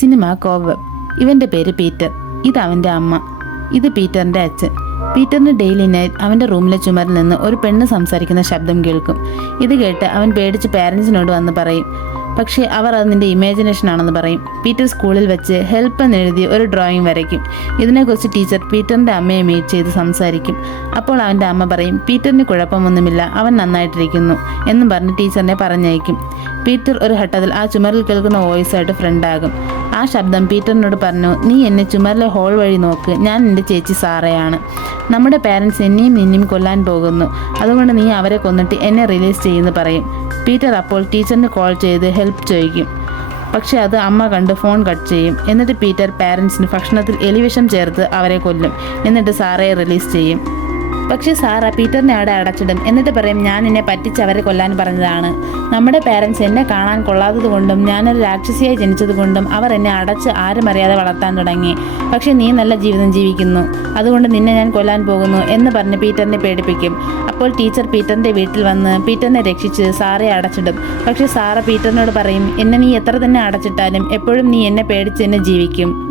Cinema cove. ഇവന്റെ പേര് Peter. ഇത് അവന്റെ അമ്മ. ഇത് പീറ്ററിന്റെ അച്ഛൻ. പീറ്ററിന് ഡെയിലി നൈറ്റ് അവന്റെ റൂമിലെ ചുമരിൽ നിന്ന് ഒരു പെണ്ണ് സംസാരിക്കുന്ന ശബ്ദം കേൾക്കും. ഇത് കേട്ട് അവൻ പേടിച്ച് പാരൻസിനോട് വന്ന് പറയും. പക്ഷേ അവർ അത് നിന്റെ ഇമാജിനേഷൻ ആണെന്ന് പറയും. പീറ്റർ സ്കൂളിൽ വെച്ച് ഹെൽപ്പ് എന്ന് എഴുതി ഒരു ഡ്രോയിങ് വരയ്ക്കും. ഇതിനെക്കുറിച്ച് ടീച്ചർ പീറ്ററിന്റെ അമ്മയെ മീറ്റ് ചെയ്ത് സംസാരിക്കും. അപ്പോൾ അവന്റെ അമ്മ പറയും പീറ്ററിന് കുഴപ്പമൊന്നുമില്ല. അവൻ നന്നായിട്ടിരിക്കുന്നു എന്നും പറഞ്ഞ് ടീച്ചറിനെ പറഞ്ഞയക്കും. പീറ്റർ ഒരു ഘട്ടത്തിൽ ആ ചുമരിൽ കേൾക്കുന്ന വോയിസായിട്ട് ഫ്രണ്ടാകും ആ ശബ്ദം പീറ്ററിനോട് പറഞ്ഞു നീ എന്നെ ചുമരിലെ ഹോൾ വഴി നോക്ക്. ഞാൻ എന്റെ ചേച്ചി സാറയാണ്. നമ്മുടെ പാരൻസ് എന്നെയും നിന്നെയും കൊല്ലാൻ പോകുന്നു. അതുകൊണ്ട് നീ അവരെ കൊന്നിട്ട് എന്നെ റിലീസ് ചെയ്യുമെന്ന് പറയും. പീറ്റർ അപ്പോൾ ടീച്ചറിന് കോൾ ചെയ്ത് ഹെൽപ്പ് ചോദിക്കും. പക്ഷെ അത് അമ്മ കണ്ട് ഫോൺ കട്ട് ചെയ്യും. എന്നിട്ട് പീറ്റർ പാരൻസിന് ഭക്ഷണത്തിൽ എലിവിഷം ചേർത്ത് അവരെ കൊല്ലും. എന്നിട്ട് സാറയെ റിലീസ് ചെയ്യും. പക്ഷേ സാറ പീറ്ററിനെ അവിടെ അടച്ചിടും. എന്നിട്ട് പറയും ഞാൻ എന്നെ പറ്റിച്ച് അവരെ കൊല്ലാൻ പറഞ്ഞതാണ്. നമ്മുടെ പാരൻസ് എന്നെ കാണാൻ കൊള്ളാത്തത് കൊണ്ടും ഞാനൊരു രാക്ഷസിയായി ജനിച്ചത് കൊണ്ടും അവർ എന്നെ അടച്ച് ആരും അറിയാതെ വളർത്താൻ തുടങ്ങി. പക്ഷെ നീ നല്ല ജീവിതം ജീവിക്കുന്നു. അതുകൊണ്ട് നിന്നെ ഞാൻ കൊല്ലാൻ പോകുന്നു എന്ന് പറഞ്ഞ് പീറ്ററിനെ പേടിപ്പിക്കും. അപ്പോൾ ടീച്ചർ പീറ്ററിന്റെ വീട്ടിൽ വന്ന് പീറ്ററിനെ രക്ഷിച്ച് സാറെ അടച്ചിടും. പക്ഷെ സാറ പീറ്ററിനോട് പറയും എന്നെ നീ എത്ര തന്നെ അടച്ചിട്ടാലും എപ്പോഴും നീ എന്നെ പേടിച്ച് തന്നെ ജീവിക്കും.